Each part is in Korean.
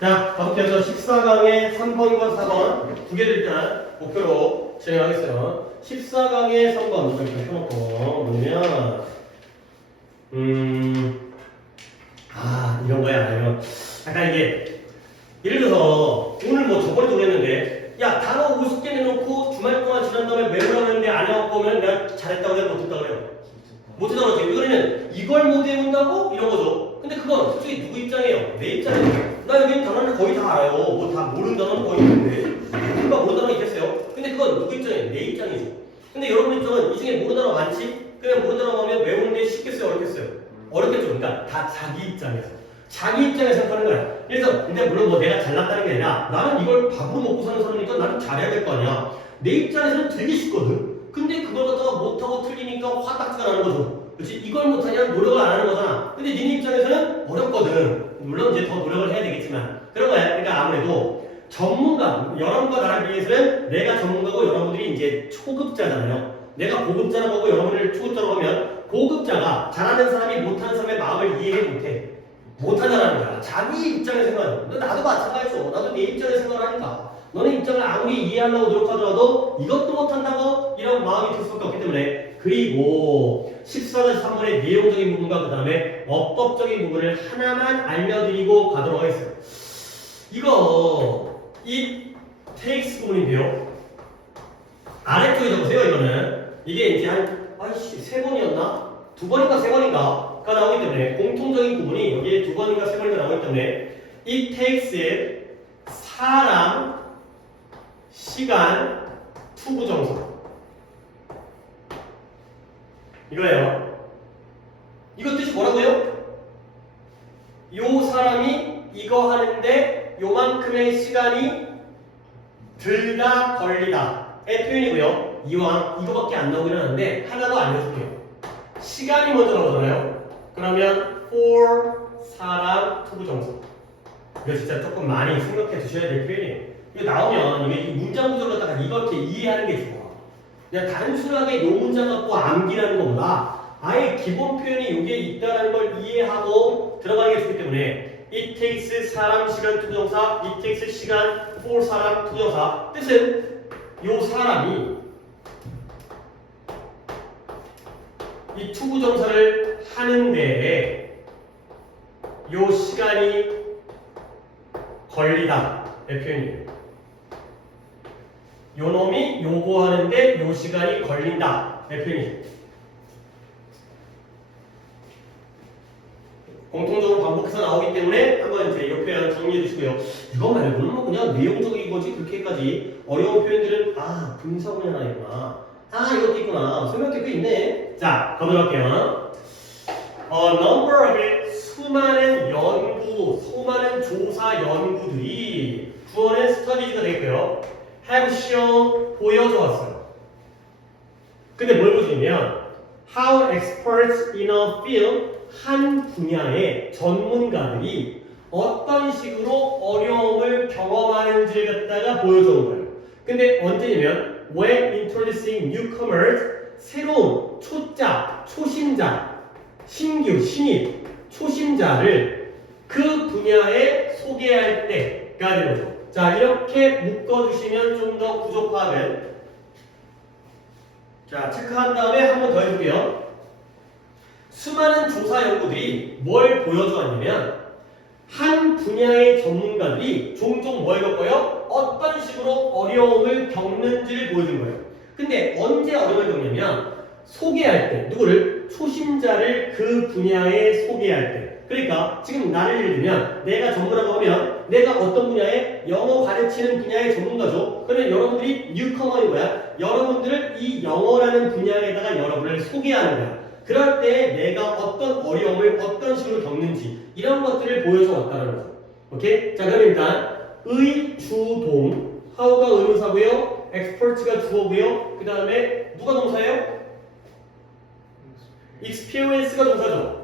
자, 계속해서 14강의 3번과 4번 두 개를 일단 목표로 진행하겠어요. 14강의 3번 이렇게 펴놓고 뭐냐면 이런 거야. 이런 약간 이게 예를 들어서 오늘 뭐 저번에도 그랬는데 야 단어 50개 내놓고 주말 동안 지난 다음에 외우라고 했는데 안 해갖고 오면 내가 잘했다고 해요? 못했다고 그래요? 못했다고 그러지. 그러면 이걸 못 외운다고? 이런 거죠. 근데 그건 솔직히 누구 입장이에요? 내 입장이에요. 나 여기는 단어를 거의 다 알아요. 뭐 다 모르는 단어는 거의 있는데 누가 모르는 단어가 있겠어요? 근데 그건 누구 입장이에요? 내 입장이죠. 근데 여러분 입장은 이 중에 모르는 단어가 많지? 그냥 모르는 단어가 하면 외우는데 쉽겠어요? 어렵겠어요? 어렵겠죠. 그러니까 다 자기 입장에서 자기 입장에서 생각하는 거야. 그래서 근데 물론 뭐 내가 잘났다는 게 아니라 나는 이걸 밥으로 먹고 사는 사람이니까 나는 잘해야 될 거 아니야. 내 입장에서는 되게 쉽거든. 근데 그걸 갖다가 못하고 틀리니까 화딱지가 나는 거죠. 그렇지? 이걸 못하냐 노력을 안 하는 거잖아. 근데 니네 입장에서는 어렵거든. 물론 이제 더 노력을 해야 되겠지만 그런 거야. 그러니까 아무래도 전문가, 여러분과 나를 비해서는 내가 전문가고 여러분들이 이제 초급자잖아요. 내가 고급자라고 하고 여러분을 초급자라고 하면 고급자가 잘하는 사람이 못하는 사람의 마음을 이해 못해. 못하냐라는 거야. 자기 입장에서 생각해. 나도 마찬가지죠. 나도 내 입장에서 생각을 하니까. 너네 입장을 아무리 이해하려고 노력하더라도 이것도 못한다고 이런 마음이 들 수밖에 없기 때문에 그리고 14-3번의 내용적인 부분과 그 다음에 어법적인 부분을 하나만 알려드리고 가도록 하겠습니다. 이거 이 takes 부분인데요. 아래쪽에 적으세요. 이거는 이게 이제 한 세 번이었나? 두 번인가 세 번인가가 나오기 때문에 공통적인 부분이 여기에 두 번인가 세 번인가 나오기 때문에 이 takes 사람, 시간, 투부정사 이거예요. 이거 뜻이 뭐라고요? 요 사람이 이거 하는데 요만큼의 시간이 들다 걸리다의 표현이고요. 이왕 이거밖에 안 나오긴 하는데 하나 더 알려줄게요. 시간이 먼저 나오잖아요. 그러면 for 사람 투부정사. 이거 진짜 조금 많이 생각해 두셔야 될 표현이에요. 이거 나오면 이게 문장 구조를 갖다가 이렇게 이해하는 게 좋아. 그냥 단순하게 요 문장 갖고 암기라는 것보다 아예 기본 표현이 이게 있다는 걸 이해하고 들어가는 게 좋기 때문에 it takes 사람 시간 투부정사, it takes 시간 for 사람 투부정사. 뜻은 요 사람이 이 투부정사를 하는데 요 시간이 걸리다 의 표현이에요. 요 놈이 요거 하는데 요 시간이 걸린다 의 표현이죠. 공통적으로 반복해서 나오기 때문에 한번 이제 이 표현 정리해 주시고요. 이거 말고는 뭐 그냥 내용적인 거지 그렇게까지 어려운 표현들은 분사구문 하나 있구나. 이것도 있구나. 설명할 게 있네. 자, 가도록 할게요. number of 수많은 연구, 수많은 조사 연구들이 주어는 studies가 되겠고요. have shown 보여줘 왔어요. 근데 뭘 보여주냐면 how experts in a field 한 분야의 전문가들이 어떤 식으로 어려움을 경험하는지를 갖다가 보여주는 거예요. 근데 언제냐면 when introducing newcomers 새로운 초짜, 초심자, 신규, 신입, 초심자를 그 분야에 소개할 때가 되는 거죠. 자, 이렇게 묶어주시면 좀 더 구조 파악을 자, 체크한 다음에 한 번 더 해볼게요. 수많은 조사 연구들이 뭘 보여주었냐면 한 분야의 전문가들이 종종 뭘 겪어요? 어떤 식으로 어려움을 겪는지를 보여준 거예요. 근데 언제 어려움을 겪냐면 소개할 때 누구를? 초심자를 그 분야에 소개할 때. 그러니까 지금 나를 예를 들면 내가 전문가라고 하면 내가 어떤 분야에 영어 가르치는 분야의 전문가죠. 그러면 여러분들이 뉴커머인 거야. 여러분들을 이 영어라는 분야에다가 여러분을 소개하는 거야. 그럴 때 내가 어떤 어려움을 어떤 식으로 겪는지 이런 것들을 보여줘 왔다는 거죠. 오케이? 자, 그럼 일단 의, 주, 동 how가 의문사고요. expert가 주어고요. 그 다음에 누가 동사예요? experience가 동사죠.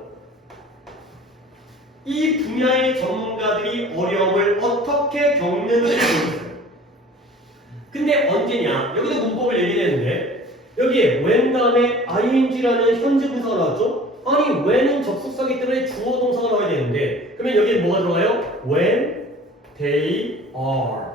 이 분야의 전문가들이 어려움을 어떻게 겪는지를 보여줬어요. 근데 언제냐? 여기서 문법을 얘기했는데 여기에 when 다음에 ing라는 현재 분사가 나왔죠? 아니 when은 접속사기 때문에 주어 동사가 나와야 되는데 그러면 여기에 뭐가 들어가요? when They are.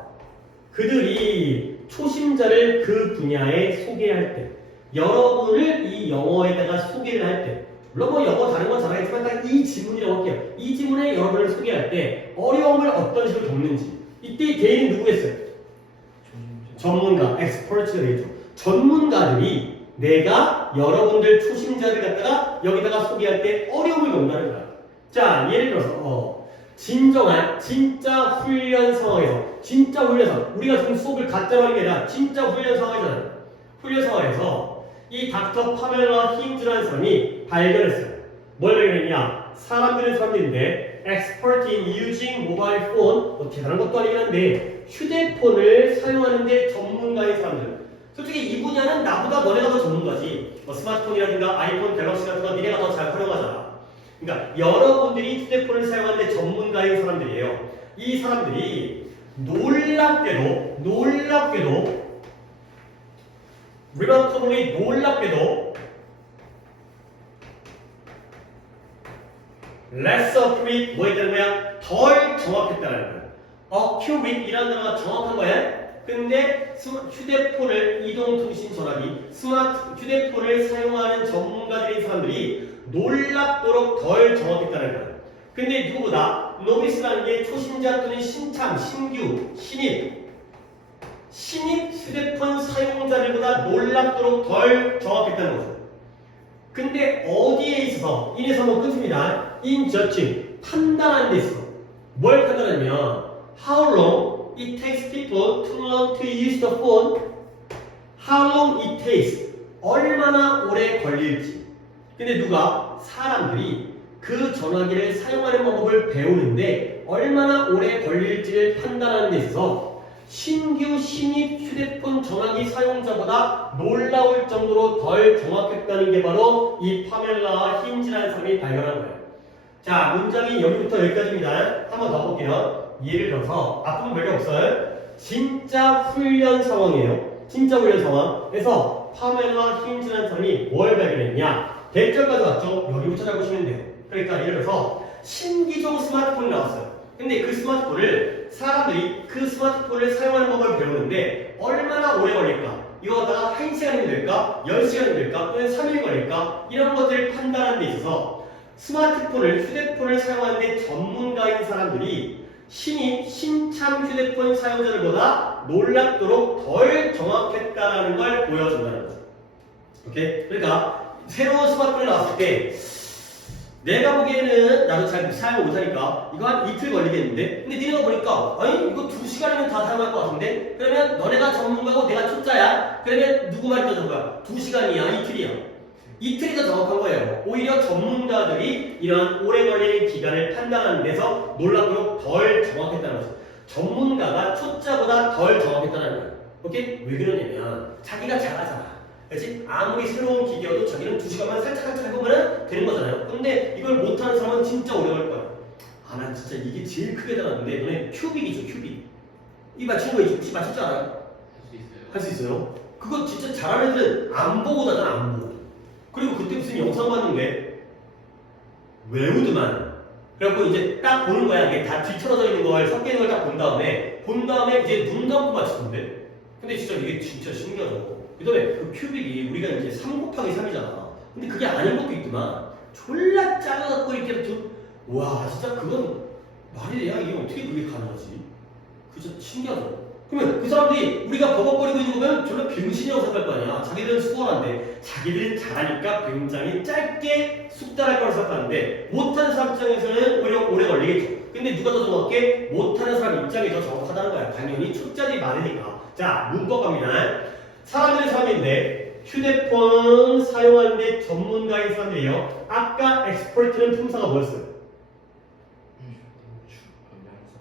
그들이 초심자를 그 분야에 소개할 때, 여러분을 이 영어에다가 소개를 할 때, 물론 뭐 영어 다른 건 잘하겠지만 딱 이 지문이라고 할게요. 이 지문에 여러분을 소개할 때 어려움을 어떤 식으로 겪는지. 이때 they는 누구겠어요? 전문가, expert가 되겠죠. 전문가들이 내가 여러분들 초심자를 갖다가 여기다가 소개할 때 어려움을 겪는다는 거야. 자, 예를 들어서 진정한 진짜 훈련 상황에서 진짜 훈련 상황 우리가 지금 수업을 가짜로 하는 게 아니라 진짜 훈련 상황이잖아요. 훈련 상황에서 이 닥터 파멜라 힌즈라는 사람이 발견했어요. 뭘 발견했냐? 사람들인데 expert in using mobile phone 뭐 대단한 것도 아니긴 한데 휴대폰을 사용하는데 전문가인 사람들. 솔직히 이 분야는 나보다 너네가 더 전문가지. 뭐 스마트폰이라든가 아이폰, 갤럭시 같은 거 니네가 더 잘 활용하잖아. 그러니까 여러분들이 휴대폰을 사용하는데 전문가인 사람들이에요. 이 사람들이 놀랍게도 remarkably 놀랍게도 less accurate 뭐 있다는 거야? 덜 정확했다는 거야. accurate이라는 단어가 정확한 거야. 근데 휴대폰을 이동통신 전화기 휴대폰을 사용하는 전문가들인 사람들이 놀랍도록 덜 정확했다는 거야. 근데 누구보다 노비스라는 게 초심자 또는 신참, 신규, 신입 휴대폰 사용자들보다 놀랍도록 덜 정확했다는 거죠. 근데 어디에 있어서 인에서 뭐 끊습니다. in judging 판단하는 데 있어. 뭘 판단하냐면 how long it takes people to learn to use the phone. How long it takes 얼마나 오래 걸릴지. 근데 사람들이 그 전화기를 사용하는 방법을 배우는데 얼마나 오래 걸릴지를 판단하는 데 있어서 신입 휴대폰 전화기 사용자보다 놀라울 정도로 덜 정확했다는 게 바로 이 파멜라 힌즈라는 사람이 발견한 거예요. 자, 문장이 여기부터 여기까지입니다. 한번 더 볼게요. 예를 들어서 앞부분 별게 없어요. 진짜 훈련 상황이에요. 진짜 훈련 상황에서 파멜라 힌즈라는 사람이 뭘 발견했냐? 대절까지 왔죠? 여기부터 잘 보시면 돼요. 그러니까 예를 들어서 신기종 스마트폰이 나왔어요. 근데 그 스마트폰을 사람들이 그 스마트폰을 사용하는 법을 배우는데 얼마나 오래 걸릴까? 이거 갖다가 1시간이 될까? 10시간이 될까? 또는 3일 걸릴까? 이런 것들을 판단하는 데 있어서 휴대폰을 사용하는데 전문가인 사람들이 신참 휴대폰 사용자들보다 놀랍도록 덜 정확했다는 걸 보여준다는 거죠. 오케이? 그러니까 새로운 스마트폰이 나왔을 때 내가 보기에는 나도 잘 사용을 못하니까 이거 한 이틀 걸리겠는데 근데 니네가 보니까 아니 이거 2시간이면 다 사용할 것 같은데 그러면 너네가 전문가고 내가 초짜야 그러면 누구 말이 더 좋은 거야? 2시간이야 이틀이야 이틀이 더 정확한 거예요. 오히려 전문가들이 이런 오래 걸리는 기간을 판단하는 데서 놀랍도록 덜 정확했다는 거죠. 전문가가 초짜보다 덜 정확했다는 거예요. 오케이? 왜 그러냐면 자기가 잘하잖아. 그렇지? 아무리 새로운 기계여도 자기는 2시간만 살짝 해보면 되는 거잖아요. 근데 이걸 못하는 사람은 진짜 오래 걸릴 거야. 아, 난 진짜 이게 제일 크게 달았는데 너네 큐빅이죠, 큐빅. 이 맞춘 거 혹시 맞췄지 않아요? 할 수 있어요. 할 수 있어요? 그거 진짜 잘하는 애들은 안 보고 다잖아, 안 보고. 그리고 그때 무슨 영상 봤는데 외우드만. 그래갖고 이제 딱 보는 거야. 이게 다 뒤틀어져 있는 걸 섞이는 걸 딱 본 다음에 이제 눈 감고 맞추던데. 근데 진짜 이게 진짜 신기하죠. 그 다음에 그 큐빅이 우리가 이제 3 곱하기 3이잖아. 근데 그게 아닌 것도 있더만 졸라 작아갖고 이렇게 와 진짜 그건 말이 돼야 이게 어떻게 그게 가능하지? 그죠? 신기하죠. 그러면 그 사람들이 우리가 버벅거리고 있는 거 보면 졸라 병신이라고 생각할 거 아니야. 자기들은 수월한데 자기들은 잘하니까 굉장히 짧게 숙달할 거라고 생각하는데 못하는 사람 입장에서는 오히려 오래 걸리겠죠. 근데 누가 더 정확해? 못하는 사람 입장이 더 정확하다는 거야. 당연히 초짜들이 많으니까. 자, 문법 갑니다. 사람들의 삶인데 휴대폰 사용하는데 전문가인 사람들이에요. 아까 expert는 품사가 뭐였어요?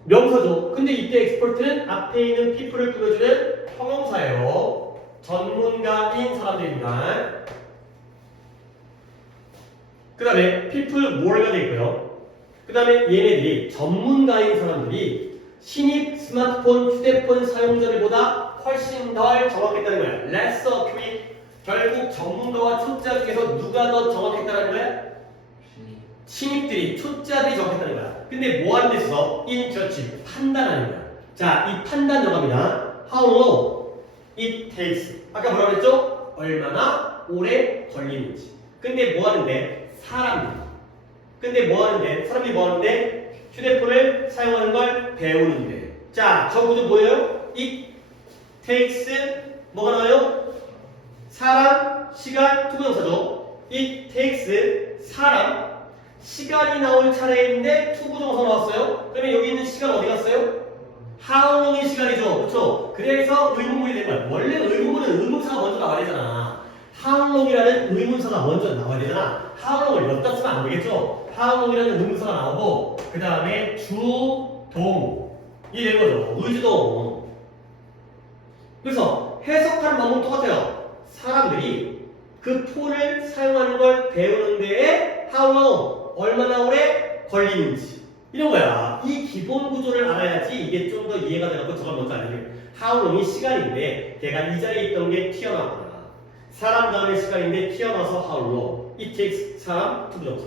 명사죠. 근데 이때 expert는 앞에 있는 people을 꾸며주는 형용사예요. 전문가인 사람들입니다. 그 다음에 people more가 되고요. 그 다음에 얘네들이 전문가인 사람들이 신입 스마트폰 휴대폰 사용자들보다 훨씬 덜 정확했다는 거야. less accurate. 결국 전문가와 초짜 중에서 누가 더 정확했다는 거야? 신입들이 초짜들이 적했다는 거야. 근데 뭐 하는 데 있어서 인저치 판단하는 거야. 자, 이 판단 들어갑니다. How long it takes. 아까 뭐라 그랬죠? 얼마나 오래 걸리는지. 근데 뭐 하는데? 사람들이. 근데 뭐 하는데? 사람들이 뭐 하는데? 휴대폰을 사용하는 걸 배우는데. 자, 저 구조 뭐예요? It takes 뭐가 나와요? 사람, 시간, 투부정사죠. It takes 사람, 시간이 나올 차례인데 투부정사 나왔어요. 그러면 여기 있는 시간 어디 갔어요? How long의 시간이죠. 그렇죠? 그래서 의문문이 된 거야. 원래 의문문은 의문사가 먼저 나와야 되잖아. How long이라는 의문사가 먼저 나와야 되잖아. How long을 엿다 쓰면 안 되겠죠? How long이라는 의문사가 나오고 그 다음에 주, 동 이 되는 거죠. 의주동. 그래서 해석하는 방법은 똑같아요. 사람들이 그 폰을 사용하는 걸 배우는 데에 how long, 얼마나 오래 걸리는지 이런 거야. 이 기본 구조를 알아야지 이게 좀 더 이해가 되고 저걸 먼저 알려줘요. how long이 시간인데 걔가 이 자리에 있던 게 튀어나왔구나. 사람 다음에 시간인데 튀어나와서 how long, it takes 사람, 투부정사.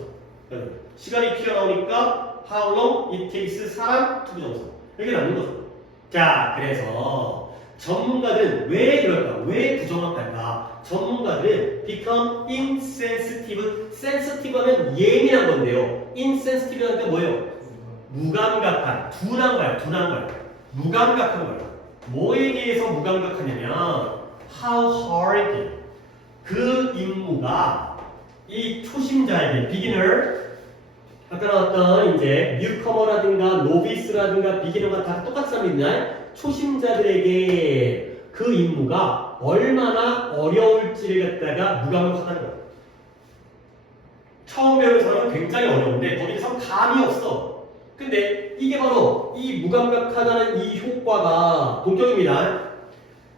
시간이 튀어나오니까 how long, it takes 사람, 투부정사. 이렇게 나눈 거죠. 자, 그래서 전문가들은 왜 그럴까? 왜 부정확할까? 전문가들은 become insensitive. sensitive 하면 예민한 건데요. insensitive 하는 게 뭐예요? 무감각한. 둔한 거야. 둔한 거야. 무감각한 거야. 뭐에 대해서 무감각하냐면 how hard 그 임무가 이 초심자에게 beginner 아까 나왔던 이제 뉴커머라든가 노비스라든가 비기너가 다 똑같은 사람이냐? 초심자들에게 그 임무가 얼마나 어려울지를 갖다가 무감각하다는 거야. 처음 배우는 사람은 굉장히 어려운데 거기서 감이 없어. 근데 이게 바로 이 무감각하다는 이 효과가 동격입니다.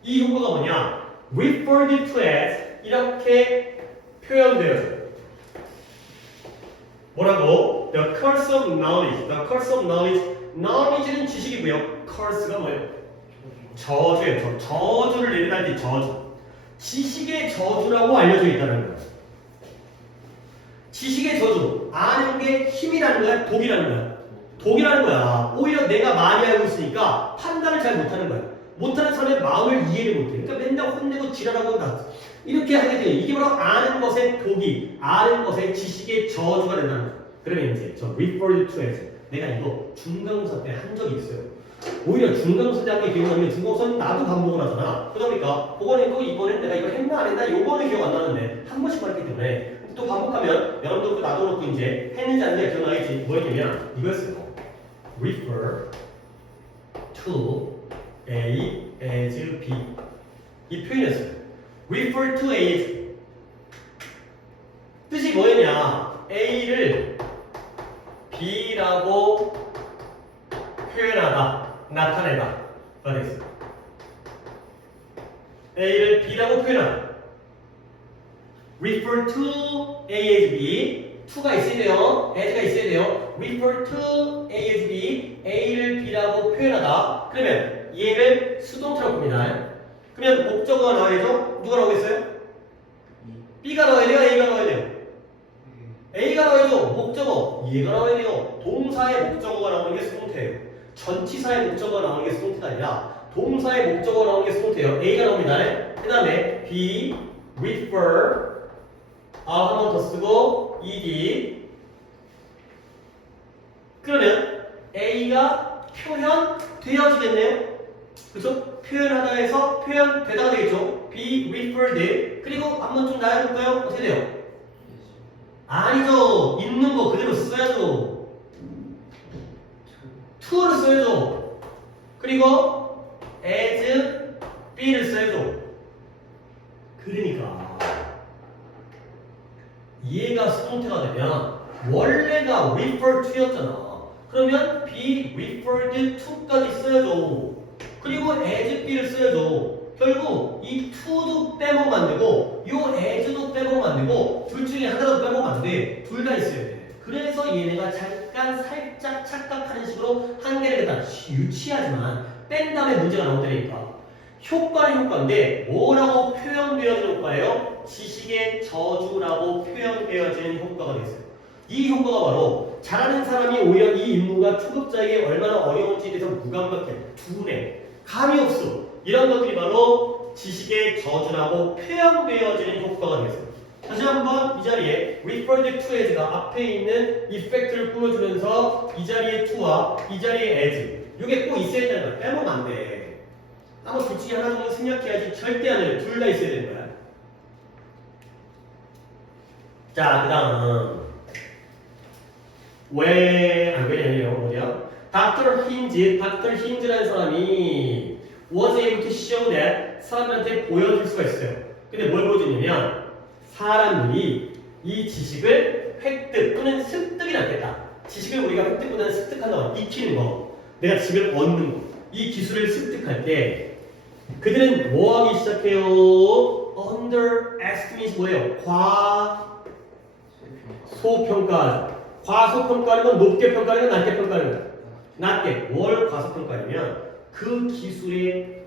이 효과가 뭐냐? referred to as 이렇게 표현되어요. 뭐라고? The curse of knowledge. The curse of knowledge. knowledge는 지식이고요. curse가 뭐예요? 저주예요. 저주를 내리다니 저주. 지식의 저주라고 알려져 있다는 거예요. 지식의 저주. 아는 게 힘이라는 거야? 독이라는 거야? 독이라는 거야. 오히려 내가 많이 알고 있으니까 판단을 잘 못하는 거야. 못하는 사람의 마음을 이해를 못해. 그러니까 맨날 혼내고 지랄하고 나. 이렇게 하게 돼요. 이게 바로 아는 것의 독이, 아는 것의 지식의 저주가 된다는 거예요. 그러면 이제 저 referred to as 내가 이거 중간고사 때 한 적이 있어요. 오히려 중간고사 때 한 게 기억나면 중간고사는 나도 반복을 하잖아. 그러다 보니까 그거는 또 이번엔 내가 이거 했나 안 했나 요거는 기억 안 나는데 한 번씩만 했기 때문에 또 반복하면 여러분도 나도 그렇고 이제 했는지 안 했는지 기억나겠지. 뭐였냐면 이거였어요. refer to A as B 이 표현이었어요. refer to A as B 뜻이 뭐였냐? A를 B라고 표현하다, 나타내다 가 되겠어요. A를 B라고 표현하다. refer to A as B to가 있어야 돼요. as가 있어야 돼요. refer to A as B A를 B라고 표현하다. 그러면 얘를 수동태로 봅니다. 그러면 목적어가 나와야죠? 누가 나오겠어요? B가 나와야 돼요? A가 나와야 돼요? A가 나와야죠. 목적어. 얘가 나와야 돼요. 동사의 목적어가 나오는 게 수동태예요. 전치사의 목적어가 나오는 게 수동태가 아니라 동사의 목적어가 나오는 게 수동태예요. A가 나옵니다. 그 다음에 B, refer 한 번 더 쓰고 ed 그러면 A가 표현되어지겠네요. 그렇죠? 표현하다에서 표현되다가 되겠죠. be referred 그리고 한번 좀 나열해볼까요? 어떻게 돼요? 아니죠. 있는 거 그대로 써야죠. to를 써야죠. 그리고 as be를 써야죠. 그러니까 얘가 수동태가 되면 원래가 refer to였잖아. 그러면 be referred to까지 써야죠. 그리고 as be를 써야죠. 결국 이 to도 빼먹으면 안 되고 요 as도 빼먹으면 안 되고 둘 중에 하나라도 빼먹으면 안 돼. 둘 다 있어야 돼. 그래서 얘네가 잠깐 살짝 착각하는 식으로 한 개를 갖다 유치하지만 뺀 다음에 문제가 나온다니까. 효과는 효과인데 뭐라고 표현되어지는 효과예요? 지식의 저주라고 표현되어지는 효과가 되겠어요. 이 효과가 바로 잘하는 사람이 오히려 이 임무가 초급자에게 얼마나 어려운지에 대해서 무감각해. 두뇌. 감이 없어. 이런 것들이 바로 지식의 저준하고 표현되어지는 효과가 되겠습니다. 다시 한번 이 자리에 referred to에 제가 앞에 있는 effect를 꾸며주면서 이 자리에 to와 이 자리에 as 이게 꼭 있어야 되는 거야. 빼먹으면 안 돼. 아마 둘 중에 하나 정도 생략해야지 절대 안 돼. 둘 다 있어야 되는 거야. 자, 그 다음 왜 안 그러냐면 뭐냐? 닥터 힌즈라는 사람이 was able to show that 사람들한테 보여줄 수가 있어요. 근데 뭘 보여주냐면 사람들이 이 지식을 획득 또는 습득이 낫겠다. 지식을 우리가 획득보다는 습득한다고 익히는 거. 내가 지식을 얻는 거. 이 기술을 습득할 때 그들은 뭐 하기 시작해요? underestimate 뭐예요? 과소평가. 과소평가하는 건 높게 평가하는 건 낮게 평가하는 거야. 낮게. 뭘 과소평가하냐면 그 기술의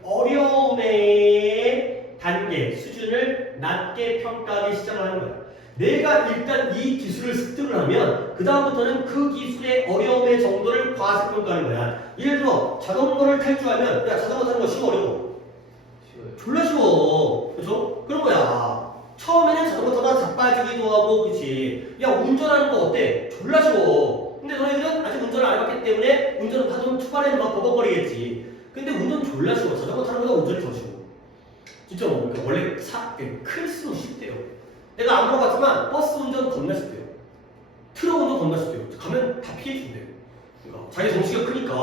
어려움의 단계, 수준을 낮게 평가하기 시작하는 거야. 내가 일단 이 기술을 습득을 하면 그 다음부터는 그 기술의 어려움의 정도를 과소평가하는 거야. 예를 들어 자전거를 탈 줄 알면 야 자전거 타는 거 쉬워 어려워? 졸라 쉬워. 그렇죠? 그런 거야. 처음에는 자전거 타다 자빠지기도 하고 그렇지. 야 운전하는 거 어때? 졸라 쉬워. 근데 너희들은 아직 운전을 안 해봤기 때문에 운전을 하면 초반에는 막 버벅거리겠지. 근데 운전 졸라 쉬워. 자전거 타는 거보다 운전이 더 쉬워. 진짜 뭐 원래 클수록 쉽대요. 내가 안 물어봤지만 버스 운전 겁나 쉽대요. 트럭 운전 겁나 쉽대요. 가면 다 피해준대요. 그러니까 자기 덩치가 크니까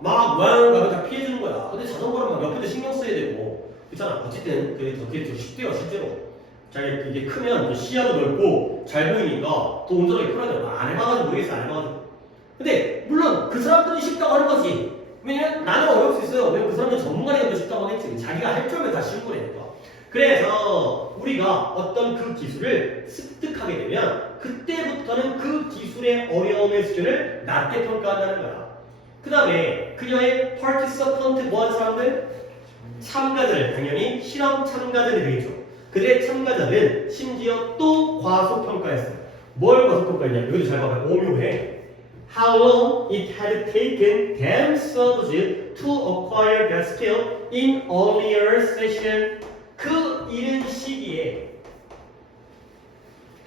막 모양 가면 다 피해주는 거야. 근데 자전거는 막 옆에도 신경 써야 되고 그렇잖아. 어쨌든 그게 더 쉽대요 실제로. 자기 이게 크면 시야도 넓고 잘 보이니까 더 운전하기 편하잖아. 안 해봐가지고 모르겠어. 안 해봐가지고. 근데 물론 그 사람들이 쉽다고 하는 거지. 왜냐면 나는 어려울 수 있어요. 왜냐면 그 사람들이 전문가니까 더 쉽다고 하겠지. 자기가 할 줄 알면 다 쉬운 거니까. 그래서 우리가 어떤 그 기술을 습득하게 되면 그때부터는 그 기술의 어려움의 수준을 낮게 평가한다는 거야. 그 다음에 그녀의 participant 뭐하는 사람들? 참가자들, 당연히 실험 참가자들이 되겠죠. 그들의 참가자들은 심지어 또 과소평가했어요. 뭘 과소평가했냐? 여기도 잘 봐봐요. 오묘해. How long it had taken themselves to acquire that skill in earlier session. 그 이른 시기에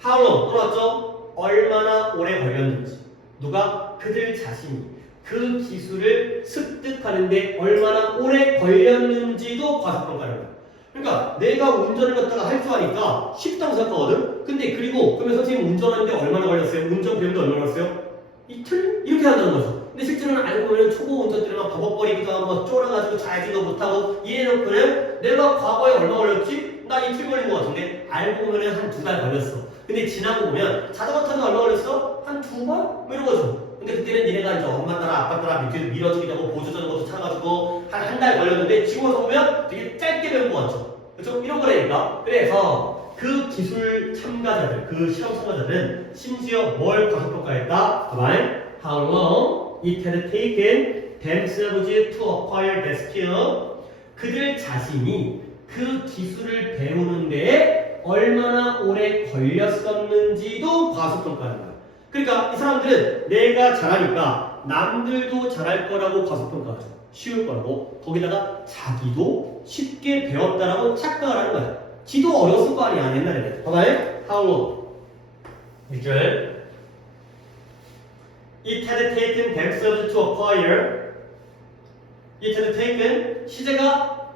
How long 떠났죠? 얼마나 오래 걸렸는지. 누가? 그들 자신이 그 기술을 습득하는데 얼마나 오래 걸렸는지도 과소평가하는 거야. 그러니까 내가 운전을 갖다가 할 줄 아니까 쉽다고 생각하거든. 근데 그리고 그러면 선생님 운전하는데 얼마나 걸렸어요? 운전 배우는데 얼마나 걸렸어요? 이틀? 이렇게 한다는 거죠. 근데 실제로는 알고 보면 초보 운전들은 막 버벅거리기도 하고 쫄아가지고 좌지도 못하고 이래놓고는 내가 과거에 얼마 걸렸지? 나 이틀 걸린 것 같은데 알고 보면 한 2달 걸렸어. 근데 지나고 보면 자전거 타는 얼마 걸렸어? 한 2번? 뭐 이런 거죠. 근데 그때는 니네가 이제 엄마 따라 아빠 따라 밑에서 밀어주기도 하고 보조자전거도 타가지고 한 달 걸렸는데 지금 와서 보면 되게 짧게 배운 것 같죠. 그렇죠? 이런 거라니까. 그래서 그 기술 참가자들, 그 실험 참가자들은 심지어 뭘 과소평가했다? 가만. How long it had taken themselves to acquire that skill. 그들 자신이 그 기술을 배우는데 얼마나 오래 걸렸었는지도 과소평가하는 거야. 그러니까 이 사람들은 내가 잘하니까 남들도 잘할 거라고 과소평가하죠. 쉬울 거라고. 거기다가 자기도 쉽게 배웠다라고 착각을 하는 거야. 지도 어렸을 거 아니야 옛날에는. 봐봐요. How long? 1절. It had taken themselves to acquire. It had taken 시제가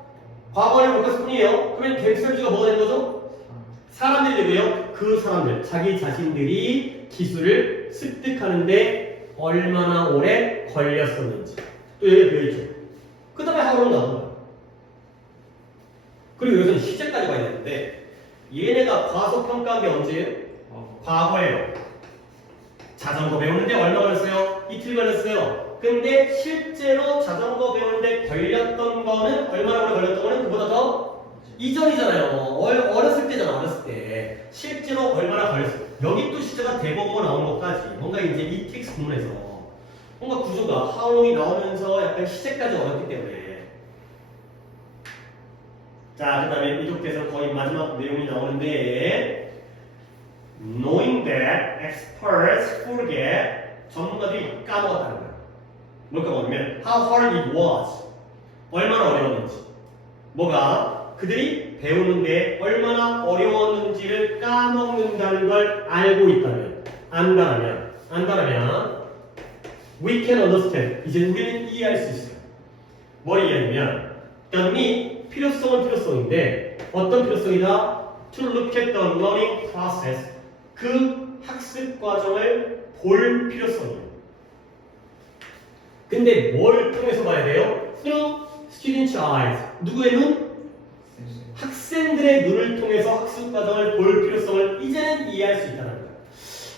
과거를 바꿨을 뿐이에요. 그러면 themselves가 뭐가 되는 거죠? 사람들이 되고요. 그 사람들, 자기 자신들이 기술을 습득하는데 얼마나 오래 걸렸었는지. 또 여기 되어있죠. 그 다음에 how long 나오는 거야. 그리고 여기서는 시제까지 봐야 되는데 얘네가 과소평가한 게 언제예요? 과거예요. 자전거 배우는데 얼마 걸렸어요? 이틀 걸렸어요. 근데 실제로 자전거 배우는데 걸렸던 거는 얼마나 오래 걸렸던 거는 그보다 더 이전이잖아요. 어렸을 때잖아. 어렸을 때 실제로 얼마나 걸렸어요. 여기 또 시제가 대보고 나온 것까지 뭔가 이제 이 텍스트 부분에서 뭔가 구조가 how long이 나오면서 약간 시제까지 어렵기 때문에 자, 그 다음에 이렇게 해서 거의 마지막 내용이 나오는데 knowing that experts forget 전문가들이 까먹었다는 거야. 뭘 까먹으면 how hard it was 얼마나 어려웠는지 뭐가 그들이 배우는데 얼마나 어려웠는지를 까먹는다는 걸 알고 있다면 안다라면 we can understand 이제 우리는 이해할 수 있어요. 뭘 이해하냐면 그러니 필요성은 필요성인데 어떤 필요성이다? To look at the learning process 그 학습 과정을 볼 필요성이에요. 근데 뭘 통해서 봐야 돼요? Through students' eyes. 누구의 눈? 학생들의 눈을 통해서 학습 과정을 볼 필요성을 이제는 이해할 수 있다는 거예요.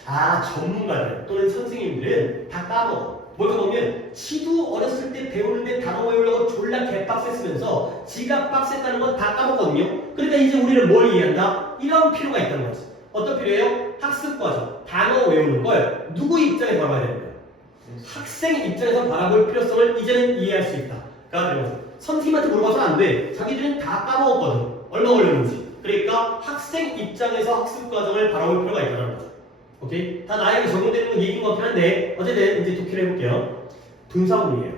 아, 전문가들 또는 선생님들은 다 까먹어. 뭘 까먹으면 지도 어렸을 때 배우는데 단어 외우려고 졸라 개빡셌으면서 지가 빡셌다는 건 다 까먹거든요. 그러니까 이제 우리는 뭘 이해한다? 이런 필요가 있다는 거지. 어떤 필요예요? 학습 과정, 단어 외우는 걸 누구 입장에서 바라봐야 되는 거예요? 학생 입장에서 바라볼 필요성을 이제는 이해할 수 있다. 그러니까 선생님한테 물어봐서는 안 돼. 자기들은 다 까먹었거든. 얼마 걸렸는지. 그러니까 학생 입장에서 학습 과정을 바라볼 필요가 있다는 거죠. 오케이? 다 나에게 적용되는 얘기인 것 같긴 한데 어쨌든 이제 독해를 해볼게요. 분사구문이에요.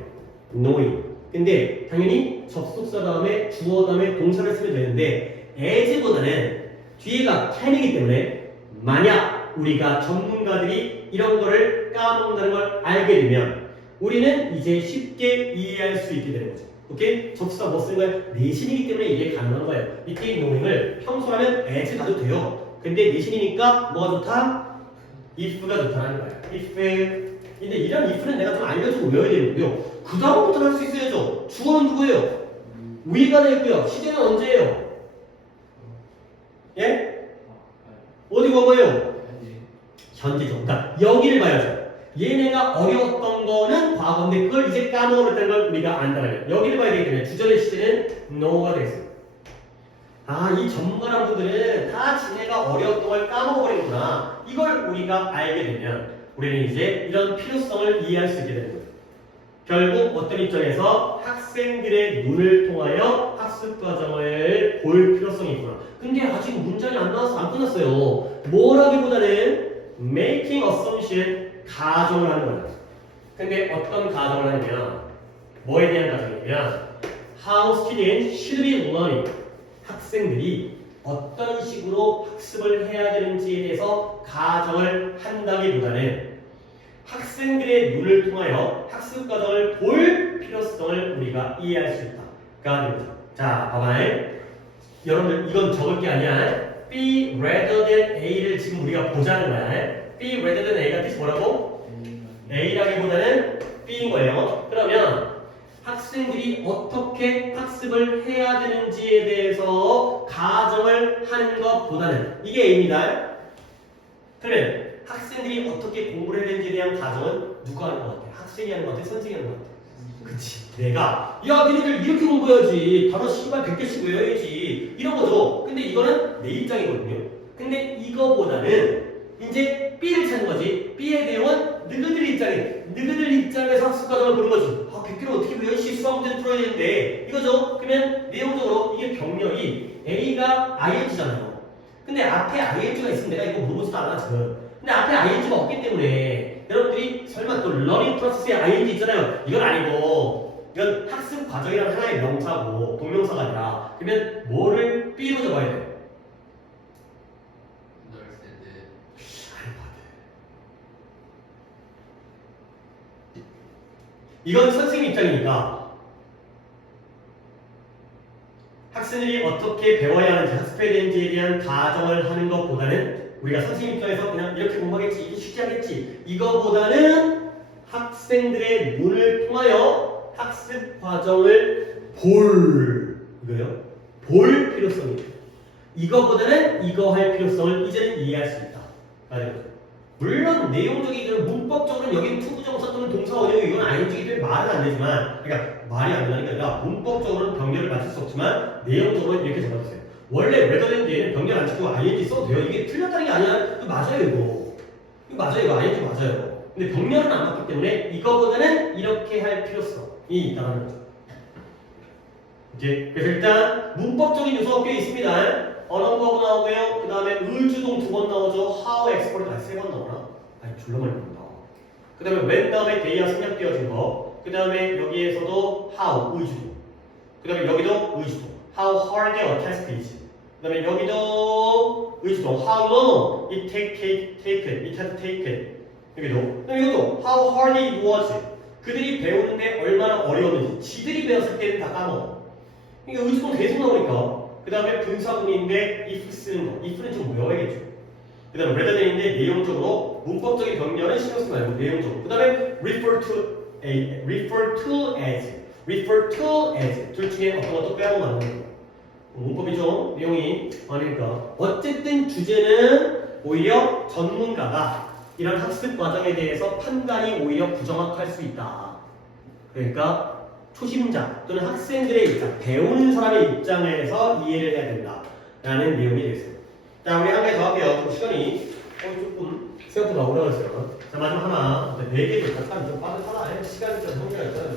knowing. 근데 당연히 접속사 다음에 주어 다음에 동사를 쓰면 되는데 as보다는 뒤에가 can이기 때문에 만약 우리가 전문가들이 이런 거를 까먹는다는 걸 알게 되면 우리는 이제 쉽게 이해할 수 있게 되는 거죠. 오케이? 접수사 뭐 쓰는 거예요? 내신이기 때문에 이게 가능한 거예요. 이때 knowing을 평소 하면 as 가도 돼요. 근데 내신이니까 뭐가 좋다? if가 좋다는 거예요. if. 근데 이런 if는 내가 좀 알려주고 외워야 되고요. 그 다음부터 할 수 있어야죠. 주어는 누구예요? we가 되고요. 시제는 언제예요? 예? 어디가 뭐예요? 현재죠. 그러니까 여기를 봐야죠. 얘네가 어려웠던 거는 과거인데 그걸 이제 까먹었다는 걸 우리가 안다는 거예요. 여기를 봐야 되기 때문에 주절의 시제는 no가 되겠어요. 아, 이 전문가란 분들은 다 지네가 어려웠던 걸 까먹어버리는구나. 이걸 우리가 알게 되면 우리는 이제 이런 필요성을 이해할 수 있게 되는 거예요. 결국 어떤 입장에서 학생들의 눈을 통하여 학습 과정을 볼 필요성이 있구나. 근데 아직 문장이 안 나와서 안 끝났어요. 뭘 하기보다는 making assumption, 가정을 하는 거예요. 근데 어떤 가정을 하냐면 뭐에 대한 가정이냐면 how students should be learning. 학생들이 어떤 식으로 학습을 해야 되는지에 대해서 가정을 한다기보다는 학생들의 눈을 통하여 학습 과정을 볼 필요성을 우리가 이해할 수 있다가 됩니다. 자, 봐봐요. 여러분들 이건 적을 게 아니야. B rather than A를 지금 우리가 보자는 거야. B rather than A가 뜻이 뭐라고? A라기보다는 B인 거예요. 그러면 학생들이 어떻게 학습을 해야 되는지에 대해서 가정을 하는 것보다는 이게 A입니다. 그러면 학생들이 어떻게 공부를 해야 되는지에 대한 가정은 누가 하는 것 같아? 학생이 하는 것 같아? 선생이 하는 것 같아? 그치. 내가 야 니네들 이렇게 공부해야지. 단어 씨발 100개씩 외워야지. 이런 거죠. 근데 이거는 내 입장이거든요. 근데 이거보다는 이제 B를 찾는 거지. B의 내용은 너희들 입장에서 학습 과정을 보는 거지. 아, 100개를 어떻게 외워? 수학 문제를 풀어야 되는데 이거죠. 그러면 내용적으로 이게 병렬이 A가 ing잖아요. 근데 앞에 ing가 있으면 내가 이거 모르지도 않아 지금. 근데 앞에 ing가 없기 때문에 여러분들이 설마 또 learning process에 ing 있잖아요. 이건 아니고 이건 학습 과정이라는 하나의 명사고 동명사가 아니라 그러면 뭐를 B로 적어야 돼? 이건 선생님 입장이니까 학생들이 어떻게 배워야 하는지 학습해야 되는지에 대한 가정을 하는 것보다는 우리가 선생님 입장에서 그냥 이렇게 공부하겠지 이게 쉽지 않겠지 이거보다는 학생들의 눈을 통하여 학습 과정을 이거요? 볼 필요성이 있다. 이거보다는 이거 할 필요성을 이제는 이해할 수 있다. 물론 내용적인 문법적으로는 여기 투부정사 또는 동사 원형 이건 ing이기 때문에 말은 안 되지만 그러니까 말이 안 되는 게 아니라 문법적으로는 병렬을 맞출 수 없지만 내용적으로는 이렇게 적어주세요. 원래 레더된 뒤에는 병렬 안 치고 ing 써도 돼요. 이게 틀렸다는 게 아니야. 이거 맞아요 이거. 이거 맞아요 이거 ing 맞아요. 근데 병렬은 안 맞기 때문에 이거보다는 이렇게 할 필요성이 있다는 거죠. 이제 그래서 일단 문법적인 요소가 꽤 있습니다. 어넘버브 나오고요. 그 다음에 을주동 2번 나오죠. how export가 3번 나오나? 아니 졸라 많이 나온다. 그 다음에 when 다음에 they가 생략되어진 거. 그 다음에 여기에서도 how 의주동. 그 다음에 여기도 의주동. how hard a task is. 그 다음에 여기도 의주동. how long it taken. it has taken. 여기도. 그다음에 이것도 how hard it was. 그들이 배우는데 얼마나 어려웠는지. 지들이 배웠을 때는 다 까먹어. 그러니까 의주동 계속 나오니까. 그 다음에 분사문인데 if 쓰는 거. if는 좀 외워야겠죠. 그 다음에 rather than인데 내용적으로 문법적인 변경은 신경 쓰지 말고 내용적으로. 그 다음에 refer to as 둘 중에 어떤 것도 빼고 하는 거. 문법이 좀 내용이 많으니까. 어쨌든 주제는 오히려 전문가가 이런 학습 과정에 대해서 판단이 오히려 부정확할 수 있다. 그러니까 초심자 또는 학생들의 입장, 배우는 사람의 입장에서 이해를 해야 된다라는 내용이 되겠습니다. 자, 우리 한 가지 더 할게요. 시간이 조금 생각보다 오래 걸렸어요. 자, 마지막 하나. 4개도 같이 하면 좀 빠듯하다. 시간이 좀 성격이 있잖아요.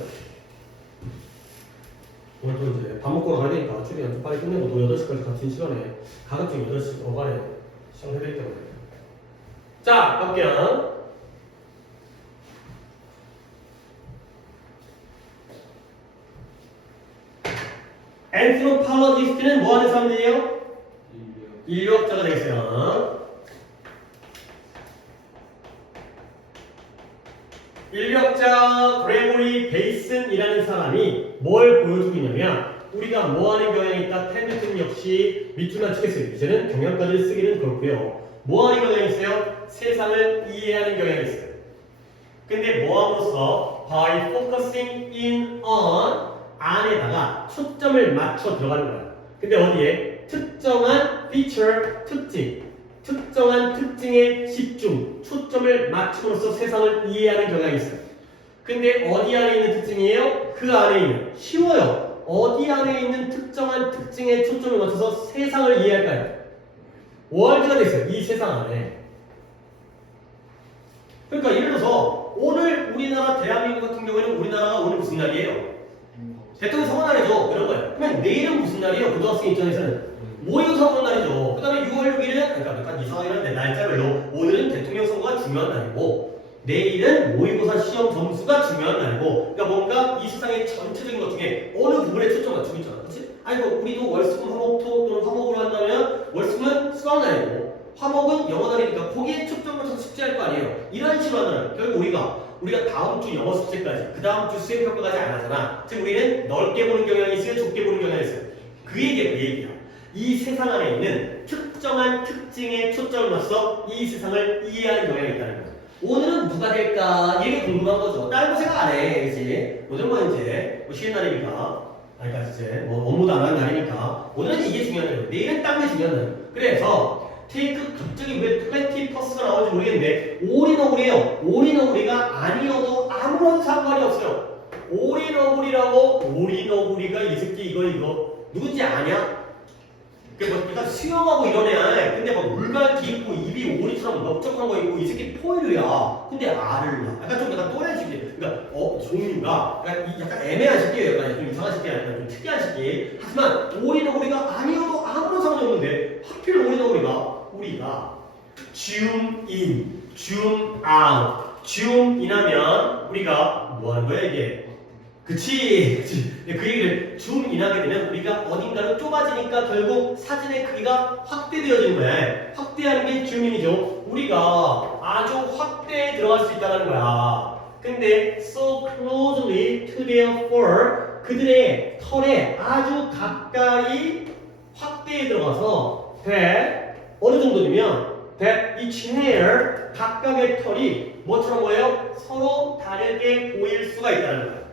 오늘 또 이제 밥 먹고 가야 되니까 최대한 좀 빨리 끝내고 또 8시까지 같은 시간에 가급적 8시 어간에 시작해드릴 때문에. 자, 갈게요. anthropologist는 뭐 하는 사람들이에요? 인류학자가 되겠어요. 인류학자 그레고리 베이슨이라는 사람이 뭘 보여주고 있냐면 우리가 뭐 하는 경향이 있다. 템플튼 역시 밑줄만 치겠어요. 이제는 경향까지 쓰기는 그렇고요. 뭐 하는 경향이 있어요? 세상을 이해하는 경향이 있어요. 근데 뭐 함으로써 by focusing in on 안에다가 초점을 맞춰 들어가는 거야. 근데 어디에? 특정한 feature, 특정한 특징에 집중, 초점을 맞춤으로써 세상을 이해하는 경향이 있어요. 근데 어디 안에 있는 특징이에요? 그 안에 있는. 쉬워요. 어디 안에 있는 특정한 특징에 초점을 맞춰서 세상을 이해할까요? 월드가 돼 있어요. 이 세상 안에. 그러니까 예를 들어서 오늘 우리나라 대한민국 같은 경우에는 우리나라가 오늘 무슨 날이에요? 대통령 선거날이죠. 그런 거예요. 그러면 내일은 무슨 날이에요? 고등학생 입장에서는 모의고사 보는 날이죠. 그 다음에 6월 6일은 그러니까 약간 이상하긴 한데 날짜별로 오늘은 대통령 선거가 중요한 날이고 내일은 모의고사 시험 점수가 중요한 날이고 그러니까 뭔가 이 세상의 전체적인 것 중에 어느 부분에 초점 맞추고 있잖아. 그렇지? 아니 뭐 우리도 월수금 화목토 또는 화목으로 한다면 월수금은 수학 날이고 화목은 영어 날이니까 거기에 초점 맞춰서 숙제할 거 아니에요. 이런 식으로 하는 결국 우리가 다음 주 영어 숙제까지 그 다음 주 수행 평가까지 안 하잖아. 즉 우리는 넓게 보는 경향이 있어요. 좁게 보는 경향이 있어요. 그 얘기야. 이 세상 안에 있는 특정한 특징에 초점을 맞춰서 이 세상을 이해하는 경향이 있다는 거죠. 오늘은 누가 될까? 이게 궁금한 거죠. 다른 거 생각 안 해. 그치? 오늘은 이제 쉬는 날이니까. 그러니까 이제 업무도 안 하는 날이니까. 오늘은 이게 중요한 날이에요. 내일은 딴 게 중요한 날이에요. 그래서 테이크 갑자기 왜 플래티퍼스가 나오는지 모르겠는데 올인어글이에요. 올인어글이가 아니어도 아무런 상관이 없어요. 올인어글이가 이 새끼 이거 누군지 아냐? 그러니까 수영하고 이런 애야. 근데 막 물갈기 있고 입이 오리처럼 넓적한 거 있고 이 새끼 포유류야. 근데 알을 낳아. 약간 또래 새끼. 그러니까 종류가 약간 애매한 새끼예요. 약간 좀 이상한 새끼 아니라 좀 특이한 새끼. 하지만 올인어글이가 아니어도 아무런 상관이 없는데 하필 우리가 zoom in, zoom out, zoom in 하면 우리가 뭐 하는 거야 이게? 그치. 그 얘기를 zoom in 하게 되면 우리가 어딘가로 좁아지니까 결국 사진의 크기가 확대되어지는 거야. 확대하는 게 zoom in이죠. 우리가 아주 확대에 들어갈 수 있다는 거야. 근데 so closely to their fur 그들의 털에 아주 가까이 확대에 들어가서 that 어느 정도냐면 that each hair 각각의 털이 뭐처럼 보여요? 서로 다르게 보일 수가 있다는 거예요.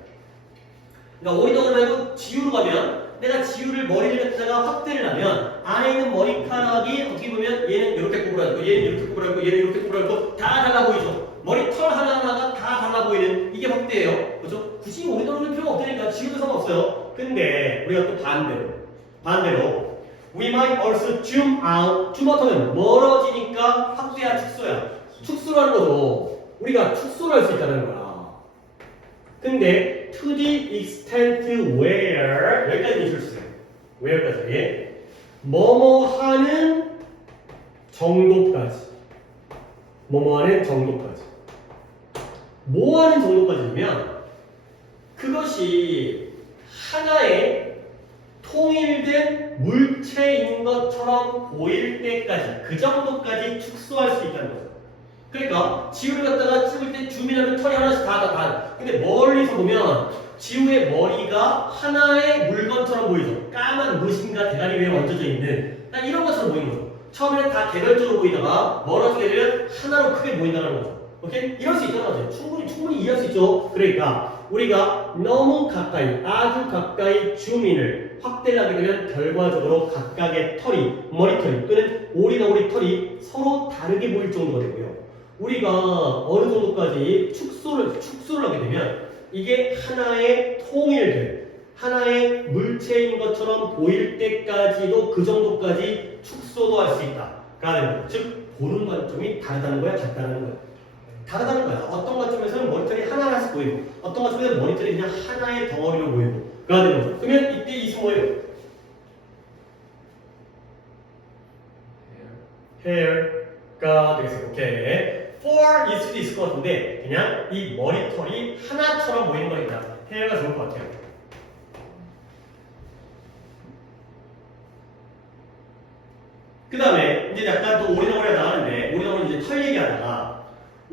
그러니까 올인어글 말고 지우로 가면 내가 지우를 머리를 갖다가 확대를 하면 안에 있는 머리카락이 어떻게 보면 얘는 이렇게 구부러졌고 얘는 이렇게 구부러졌고 얘는 이렇게 구부러졌고 다 달라 보이죠. 머리 털 하나하나가 다 달라 보이는 이게 확대예요. 그렇죠? 굳이 올인어글은 필요가 없으니까 지우도 상관없어요. 근데 우리가 또 반대로 we might also zoom out. zoom out 하면 멀어지니까 확대야 축소야. 축소를 하는 거죠. 우리가 축소를 할 수 있다는 거야. 근데 to the extent where 여기까지 인출했어요. where까지. 뭐뭐 하는 정도까지. 뭐뭐 하는 정도까지. 뭐 하는 정도까지면 그것이 하나의 통일된 물체인 것처럼 보일 때까지, 그 정도까지 축소할 수 있다는 거죠. 그러니까 지우를 갖다가 찍을 때 줌인하면 털이 하나씩 다. 근데 멀리서 보면 지우의 머리가 하나의 물건처럼 보이죠. 까만 무신가 대가리 위에 얹어져 있는 딱 이런 것처럼 보이는 거죠. 처음에는 다 개별적으로 보이다가 멀어지게 되면 하나로 크게 보인다는 거죠. 오케이? 이럴 수 있다는 거죠. 충분히 이해할 수 있죠. 그러니까 우리가 너무 가까이, 아주 가까이 줌인을 확대를 하게 되면 결과적으로 각각의 털이, 머리털이 또는 오리너구리 털이 서로 다르게 보일 정도가 되고요. 우리가 어느 정도까지 축소를 하게 되면 이게 하나의 통일된 하나의 물체인 것처럼 보일 때까지도 그 정도까지 축소도 할 수 있다. 라는 거. 즉 보는 관점이 다르다는 거야, 같다는 거야. 다르다는 거야. 어떤 관점에서는 머리털이 하나씩 보이고 어떤 관점에서는 머리털이 그냥 하나의 덩어리로 보이고 그래야 되는 거죠. 그러면 이때 이 수 뭐예요? hair가 되겠어요. 오케이. for일 수도 있을 것 같은데 그냥 이 머리털이 하나처럼 보이는 거니까 hair가 좋을 것 같아요. 그 다음에 이제 약간 또 오리너구리가 나가는데 오리너구리 이제 털 얘기하다가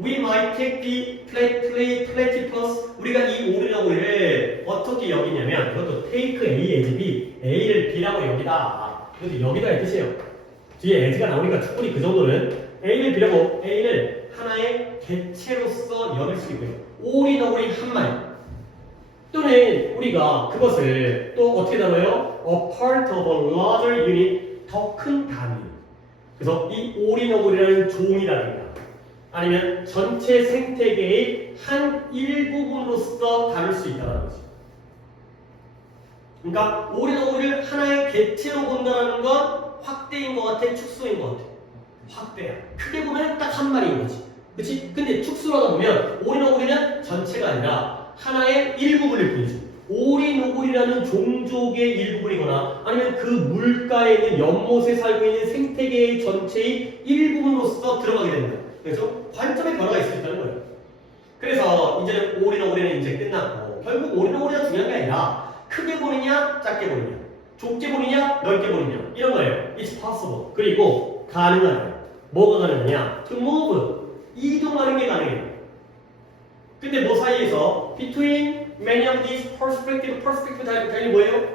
We might take the platypus 우리가 이 오리너구리를 어떻게 여기냐면 그것도 take A as B A를 B라고 여기다 그래도 여기다의 뜻이에요. 뒤에 as가 나오니까 충분히 그 정도는 A를 B라고 A를 하나의 개체로서 여길 수 있고요. 오리너구리 한 마리 또는 우리가 그것을 또 어떻게 다뤄요? A part of a larger unit 더 큰 단위. 그래서 이 오리너구리라는 종이라든가 아니면 전체 생태계의 한 일부분으로서 다룰 수 있다는 거죠. 그러니까 오리너구리를 하나의 개체로 본다는 건 확대인 것 같아, 축소인 것 같아. 확대야. 크게 보면 딱 한 마리인 거지. 그렇지? 근데 축소를 하다 보면 오리너구리는 전체가 아니라 하나의 일부분일 뿐이죠. 오리너구리라는 종족의 일부분이거나 아니면 그 물가에 있는 연못에 살고 있는 생태계의 전체의 일부분으로서 들어가게 됩니다. 그래서 관점의 변화가 있을 수 있다는 거예요. 그래서 이제는 오리너구리는 이제 끝났고 결국 오리너구리가 중요한 게 아니라 크게 보느냐 작게 보느냐 좁게 보느냐 넓게 보느냐 이런 거예요. It's possible. 그리고 가능하냐 뭐가 가능하냐 to move 이동하는 게 가능해요. 근데 뭐 사이에서 between many of these perspective 달리 뭐예요?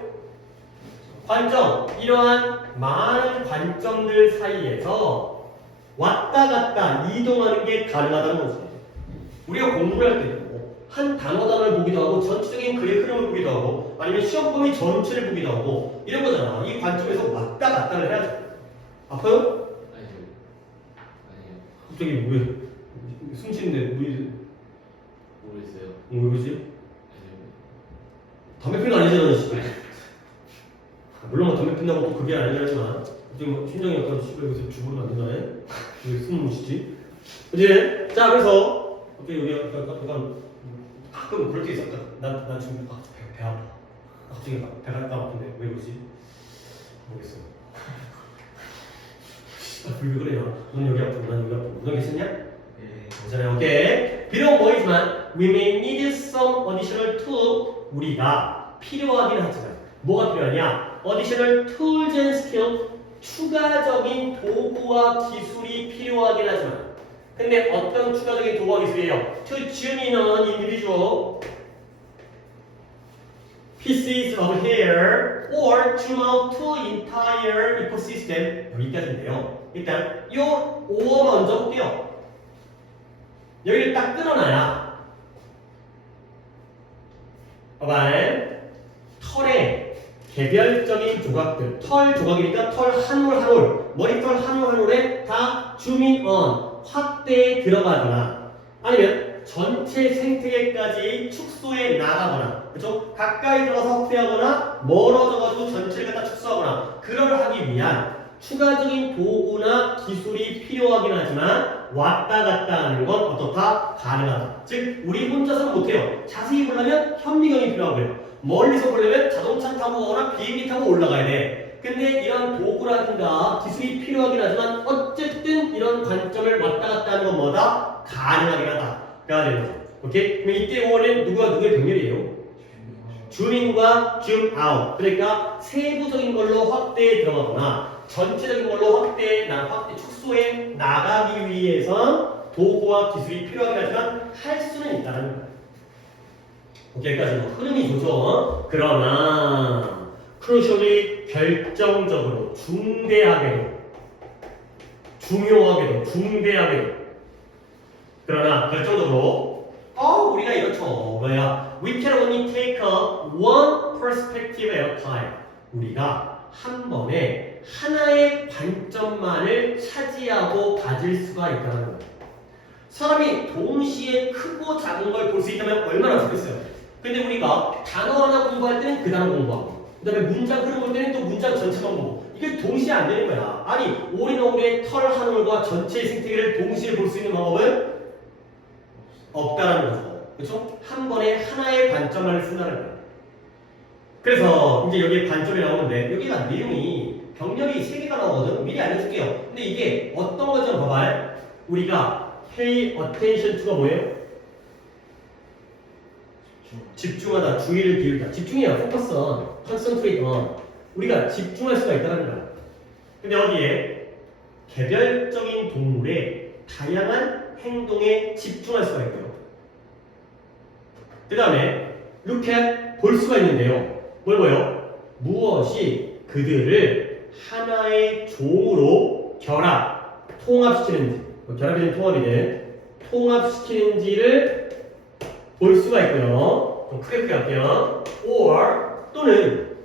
관점 이러한 많은 관점들 사이에서 왔다 갔다 이동하는 게 가능하다는 거죠. 우리가 공부를 할 때도 한 단어를 보기도 하고 전체적인 글의 흐름을 보기도 하고 아니면 시험 범위 전체를 보기도 하고 이런 거잖아. 이 관점에서 왔다 갔다를 해야죠. 아파요? 아니요. 갑자기 왜 숨 쉬는데 왜 모르겠어요. 왜 그러지? 아니요. 담배 피는 거 아니잖아 진짜. 물론 담배 핀다고 또 그게 아니지만 갑자기 뭐 심장이 약간 씨발 여기서 죽으면 안 되나요? 왜 숨을 못 쉬지? 그치? 자 그래서 갑자기 여기 약간 가끔 그럴 때 있었다. 난 지금 배 아파. 갑자기 배가 아픈데 왜 그러지? 모르겠어. 왜 그래요? 넌 여기 아프고 난 여기 아프고 넌 괜찮냐? 네. 괜찮아요. 오케이. 비록 뭐이지만 we may need some additional tool 우리가 필요하긴 하지만 뭐가 필요하냐? additional tools and skill 추가적인 도구와 기술이 필요하긴 하지만 근데 어떤 추가적인 도구와 기술이에요? To tune in on individual pieces of hair or zoom out to entire ecosystem 여기까지인데요. 일단 이 5어 먼저 볼게요. 여기를 딱 끊어놔야 봐봐 털의 개별적인 조각들 털 조각이니까 털 한 올 한 올 머리털 한 올 한 올에 다 줌인 언 확대에 들어가거나 아니면 전체 생태계까지 축소해 나가거나 그렇죠? 가까이 들어가서 확대하거나 멀어져가지고 전체를 갖다 축소하거나 그걸 하기 위한 추가적인 도구나 기술이 필요하긴 하지만 왔다 갔다 하는 건 어떻다? 가능하다. 즉 우리 혼자서는 못해요. 자세히 보려면 현미경이 필요하고요. 멀리서 보려면 자동차 타고 오거나 비행기 타고 올라가야 돼. 근데 이런 도구라든가 기술이 필요하긴 하지만 어쨌든 이런 관점을 왔다 갔다 하는 건 뭐다? 가능하긴 하다. 가 되는 거죠. 오케이? 그럼 이때 5는 누구와 누구의 병렬이에요? 줌인과 줌아웃. 그러니까 세부적인 걸로 확대에 들어가거나 전체적인 걸로 확대 축소에 나가기 위해서 도구와 기술이 필요하긴 하지만 할 수는 있다는 거예요. 오케이, 여기까지 뭐 흐름이 좋죠. 그러나 crucially 결정적으로 중대하게도 중요하게도 중대하게도 그러나 결정적으로 우리가 이렇죠. 뭐야? We can only take one perspective at a time. 우리가 한 번에 하나의 관점만을 차지하고 가질 수가 있다는 거예요. 사람이 동시에 크고 작은 걸 볼 수 있다면 얼마나 좋겠어요. 근데 우리가 단어 하나 공부할 때는 그 단어 공부하고 그 다음에 문장 흐름 볼 때는 또 문장 전체만 보고 이게 동시에 안 되는 거야. 아니 오리너구리의 털 한 올과 전체의 생태계를 동시에 볼 수 있는 방법은 없다라는 거죠. 그렇죠? 한 번에 하나의 관점만을 쓴다는 거예요. 그래서 이제 여기에 관점이 나오는데 여기가 내용이 병렬이 3개가 나오거든. 미리 알려줄게요. 근데 이게 어떤 거죠? 봐봐요. 우리가 pay attention to가 뭐예요? 집중하다, 주의를 기울이다. 집중해요. focus on, concentrate on. 우리가 집중할 수가 있다는 거야. 근데 어디에? 개별적인 동물의 다양한 행동에 집중할 수가 있고요. 그 다음에 look at, 볼 수가 있는데요. 뭘 봐요? 무엇이 그들을 하나의 종으로 결합, 통합시키는지, 결합이든 통합이든 통합시키는지를 볼 수가 있고요. 좀 크게 할게요. or 또는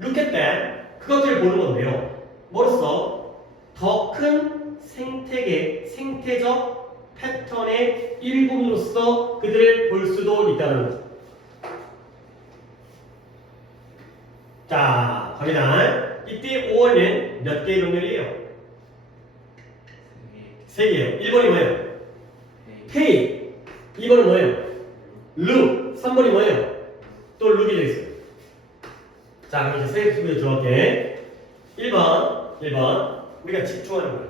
look at them, 그것들을 보는 건데요. 뭐로써 더 큰 생태계, 생태적 패턴의 일부로서 그들을 볼 수도 있다는 거죠. 자, 갑니다. 이때 5월은 몇 개의 병렬이에요? 3개예요. 1번이 뭐예요? pay. 2번은 뭐예요? look. 3번이 뭐예요? 또 look이 되어 있어요. 자, 그럼 이제 세 개를 들어갈게. 1번. 우리가 집중하는 거예요.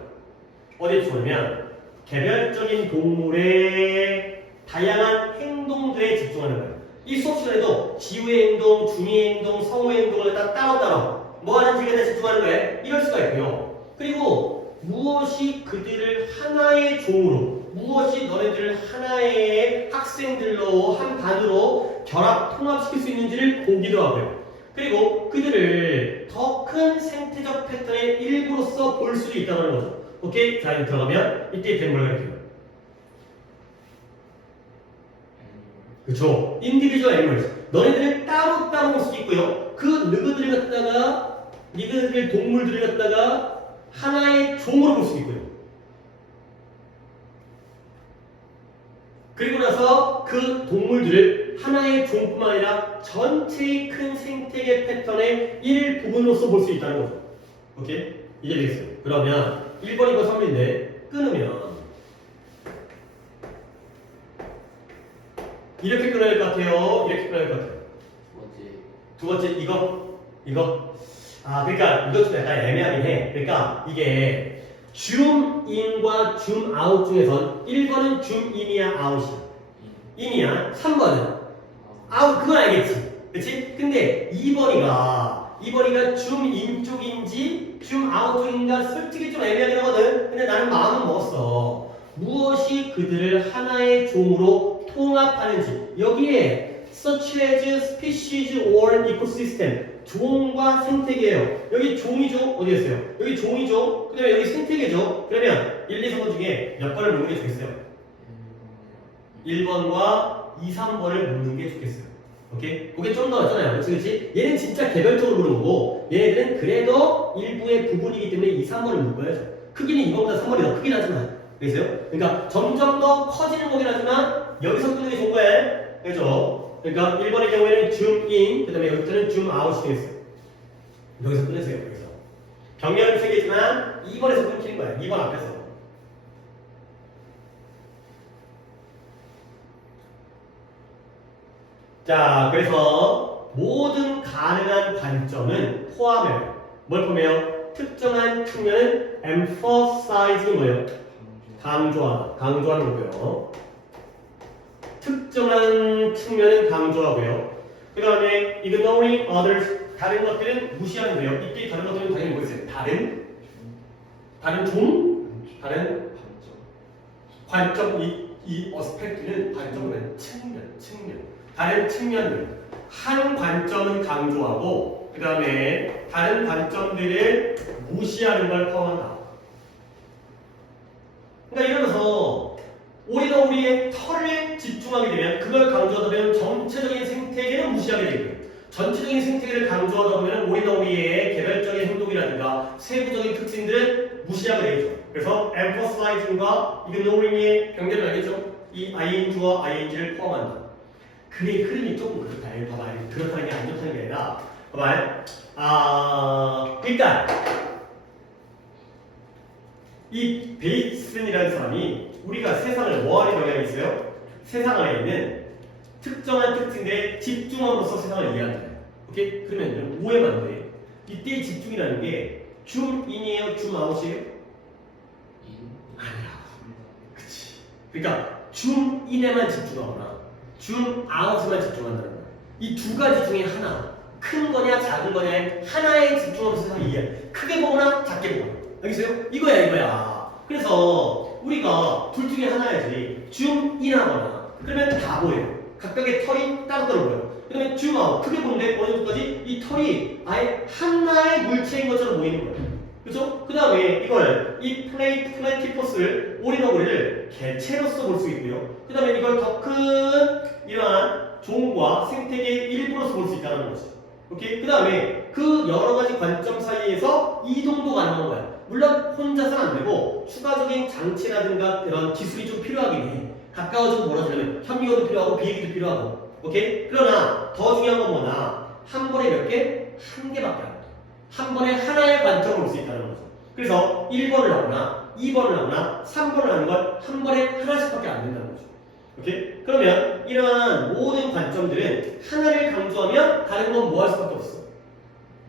어디에 집중하냐면 개별적인 동물의 다양한 행동들에 집중하는 거예요. 이 수업 시간에도 지우의 행동, 중의 행동, 성우의 행동을 다 따로따로 뭐 하는지에 대해 집중하는 거예요. 이럴 수가 있고요. 그리고 무엇이 그들을 하나의 종으로, 무엇이 너네들을 하나의 학생들로 한 반으로 결합, 통합시킬 수 있는지를 보기도 하고요. 그리고 그들을 더 큰 생태적 패턴의 일부로서 볼 수도 있다는 거죠. 오케이? 자, 들어가면 이때 되는 걸 가르쳐요. 그쵸? individual animals. 너네들은 따로따로 볼 수도 있고요. 그 너희들을 갖다가, 너희들 동물들을 갖다가 하나의 종으로 볼 수도 있고요. 그리고 나서 그 동물들을 하나의 종뿐만 아니라 전체의 큰 생태계 패턴의 일부분으로서 볼 수 있다는 거죠. 오케이? 이게 되겠어요. 그러면 1번이고 3번인데 끊으면 이렇게 끊어야 할 것 같아요. 이렇게 끊어야 할 것 같아요. 두 번째 이거. 그러니까 이것도 약간 애매하긴 해. 그러니까 이게 줌인과 줌아웃 중에선 1번은 줌인이야 아웃이야. 인이야. 3번은 아웃, 그건 알겠지. 그치? 근데 2번이가 줌인 쪽인지 줌아웃 쪽인가 솔직히 좀 애매하긴 하거든. 근데 나는 마음은 먹었어. 무엇이 그들을 하나의 종으로 통합하는지. 여기에 such as species or ecosystem, 종과 생태계예요. 여기 종이죠? 어디 있어요? 여기 종이죠? 그 다음에 여기 생태계죠? 그러면 1, 2, 3번 중에 몇 번을 묻는 게 좋겠어요? 1번과 2, 3번을 묻는 게 좋겠어요. 오케이? 그게 좀 더 낫잖아요. 그치? 얘는 진짜 개별적으로 묻는 거고 얘네들은 그래도 일부의 부분이기 때문에 2, 3번을 묶어야죠. 크기는 2번보다 3번이 더 크긴 하지만. 그래서요? 그러니까 점점 더 커지는 거긴 하지만 여기서 끄는 게 좋은 거예요. 그죠? 그러니까 1번의 경우에는 줌 인, 그 다음에 여기서는 줌 아웃이 되겠어요. 여기서 끊으세요. 여기서. 병렬은 3개지만 2번에서 끊기는 거예요. 2번 앞에서. 자, 그래서 모든 가능한 관점은 포함해요. 뭘 포함해요? 특정한 측면은 emphasize는 뭐예요? 강조하다. 강조하는 거고요. 특정한 측면은 강조하고요. 그 다음에 ignoring others, 다른 것들은 무시하는 거예요. 이때 다른 것들은 당연히 뭐였어요? 다른 다른 관점, 이 어스펙트는 관점은 측면. 다른 측면들. 한 관점은 강조하고, 그 다음에 다른 관점들을 무시하는 걸 포함한다. 그러니까 예를 들어서 우리가 우리의 털에 집중하게 되면 그걸 강조하다 보면 전체적인 생태계는 무시하게 되고요. 전체적인 생태계를 강조하다 보면 우리가 우리의 개별적인 행동이라든가 세부적인 특징들을 무시하게 되죠. 그래서 emphasizing과 ignoring의 경계를 알겠죠? 이 ing와 ing를 포함한다. 글의 흐름이 조금 그렇다. 봐봐요. 그렇다는 게 안 좋다는 게 아니라 봐봐요. 일단 이 베이슨이라는 사람이 우리가 세상을 뭐하는 경향이 있어요? 세상 안에 있는 특정한 특징에 집중함으로써 세상을 이해한다. 오케이? 그러면 오해만 안 돼. 이때의 집중이라는 게 줌인이에요? 줌아웃이에요? 아니야. 그치. 그러니까 줌인에만 집중하거나 줌아웃에만 집중한다는 거야. 이 두 가지 중에 하나, 큰 거냐 작은 거냐에 하나에 집중하면서 세상을 이해해. 크게 보거나 작게 보거나. 알겠어요? 이거야. 그래서 우리가 둘 중에 하나야지. 줌인하거나 그러면 다 보여요. 각각의 털이 따로따로 보여요. 그 다음에 줌아웃, 크게 보는데 어느 정도까지 이 털이 아예 하나의 물체인 것처럼 보이는 거예요. 그렇죠? 그 다음에 이걸 이 플래티퍼스를 오리너구리를 개체로서 볼 수 있고요. 그 다음에 이걸 더 큰 이러한 종과 생태계의 일부로서 볼 수 있다는 거죠. 오케이? 그 다음에 그 여러 가지 관점 사이에서 이동도 가능한 거야. 물론 혼자서는 안 되고 추가적인 장치라든가 그런 기술이 좀 필요하긴 해. 가까워지고 멀어지려면 현미경도 필요하고 비행기도 필요하고. 오케이? 그러나 더 중요한 건 뭐냐? 한 번에 몇 개? 한 개밖에 안 돼. 한 번에 하나의 관점을 볼 수 있다는 거죠. 그래서 1번을 하거나 2번을 하거나 3번을 하는 걸 한 번에 하나씩밖에 안 된다는 거죠. 오케이? 그러면 이러한 모든 관점들은 하나를 강조하면 다른 건 뭐 할 수밖에 없어?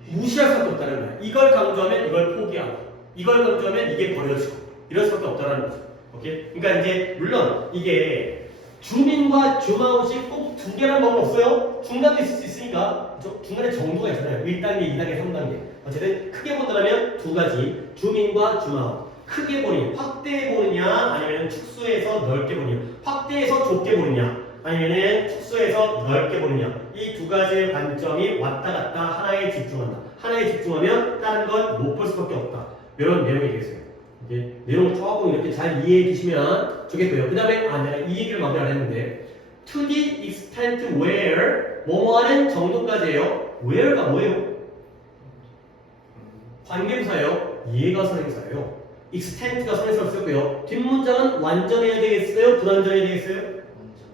무시할 수밖에 없다는 거야. 이걸 강조하면 이걸 포기하고 이걸 강조하면 이게 버려지고 이럴 수밖에 없다는 거죠. 오케이? 그러니까 이제 물론 이게 줌인과 줌아웃이 꼭 두 개라는 법은 없어요. 중간도 있을 수 있으니까 중간에 정도가 있잖아요. 1단계, 2단계, 3단계. 어쨌든 크게 본다면 두 가지 줌인과 줌아웃. 크게 보니 확대해 보느냐 아니면 축소해서 넓게 보느냐, 확대해서 좁게 보느냐 아니면 축소해서 넓게 보느냐, 이 두 가지의 관점이 왔다 갔다 하나에 집중한다. 하나에 집중하면 다른 건 못 볼 수밖에 없다. 이런 내용이 되겠어요. 이제 내용을 조금 이렇게 잘 이해해 주시면 좋겠고요. 그 다음에 내가 이 얘기를 마무리 안 했는데 to the extent where 뭐뭐하는 정도까지예요. where가 뭐예요? 관계부사예요. 얘가 선행사예요. extent가 선행사를 쓰고요. 뒷문장은 완전해야 되겠어요? 불완전해야 되겠어요?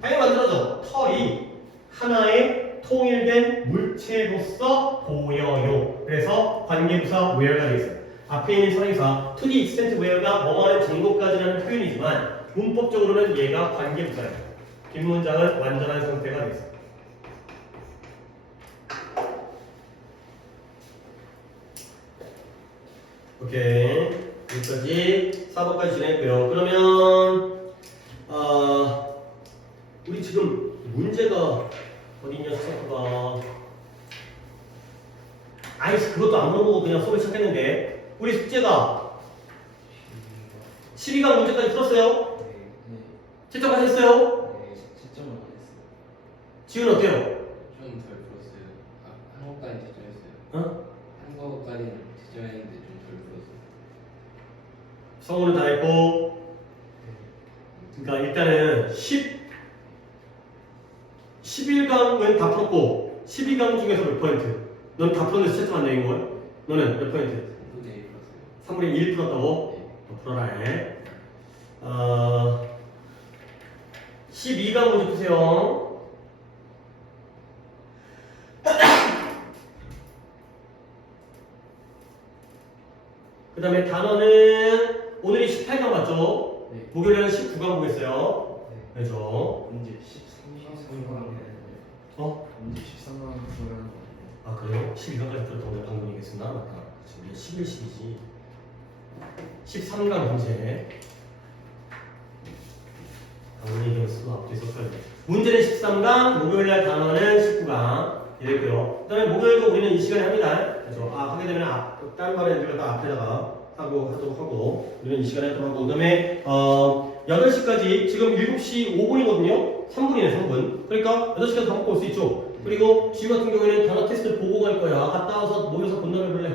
당연히 완전하죠. 털이 하나의 통일된 물체로서 보여요. 그래서 관계부사 where가 되겠어요. 앞에 있는 선행사 to the extent where가 뭐뭐하는 정도까지라는 표현이지만 문법적으로는 얘가 관계부사예요. 뒷문장은 완전한 상태가 되겠습니다. 오케이. 여기까지 4번까지 진행했고요. 그러면 우리 지금 문제가 어디 있냐 스타트가 아이씨 그것도 안 물어보고 그냥 수업을 시작했는데 우리 숙제가 12강 문제까지 풀었어요? 네. 채점하셨어요? 네, 채점을 안 했어요. 지훈 어때요? 좀 덜 풀었어요. 한국까지 채점했어요. 어? 한국까지는 채점했는데 좀 덜 풀었어요. 성우는 다 했고 그러니까 일단은 11강은 다 풀었고 12강 중에서 몇 퍼센트? 넌 다 풀었는데 채점 안 내린 거야? 너는 몇 퍼센트? 3분의 1 풀었어요. 3분의 1 풀었다고? 네. 더 풀어라 해. 12강 문제 푸세요. 그 다음에 단어는 오늘이 18강 맞죠? 네. 목요일에는 19강 보겠어요. 네. 그죠? 문제 13강 어? 문제 13강 들어가는 아 그래요? 12강까지 들었다고 내가 방금 얘기했었나? 맞다. 지금 우리 11, 12지. 13강 현재. 방금 얘기했어. 앞뒤 섞어야 돼. 문제는 13강, 목요일날 단어는 19강. 이랬고요. 그 다음에 목요일도 우리는 이 시간에 합니다. 그래서 하게 되면 다른 반에 들어다 앞에다가 하도록 하고 우리는 이 시간에 하도록 하고 그 다음에 8시까지 지금 7시 5분이거든요. 3분이네 3분. 그러니까 8시까지 다 먹고 올 수 있죠. 그리고 지금 같은 경우에는 단어 테스트 보고 갈 거야. 갔다 와서 모여서 본다면 볼래?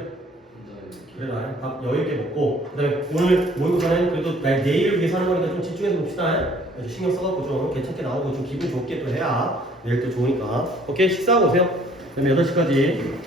그래 나 밥 여유있게 먹고 그 다음에 오늘 모의고사는 그래도 내일을 위해서 하는 거니까 좀 집중해서 봅시다. 신경 써갖고 좀 괜찮게 나오고 좀 기분 좋게 또 해야 내일 또 좋으니까. 오케이 식사하고 오세요. 그다음에 8시까지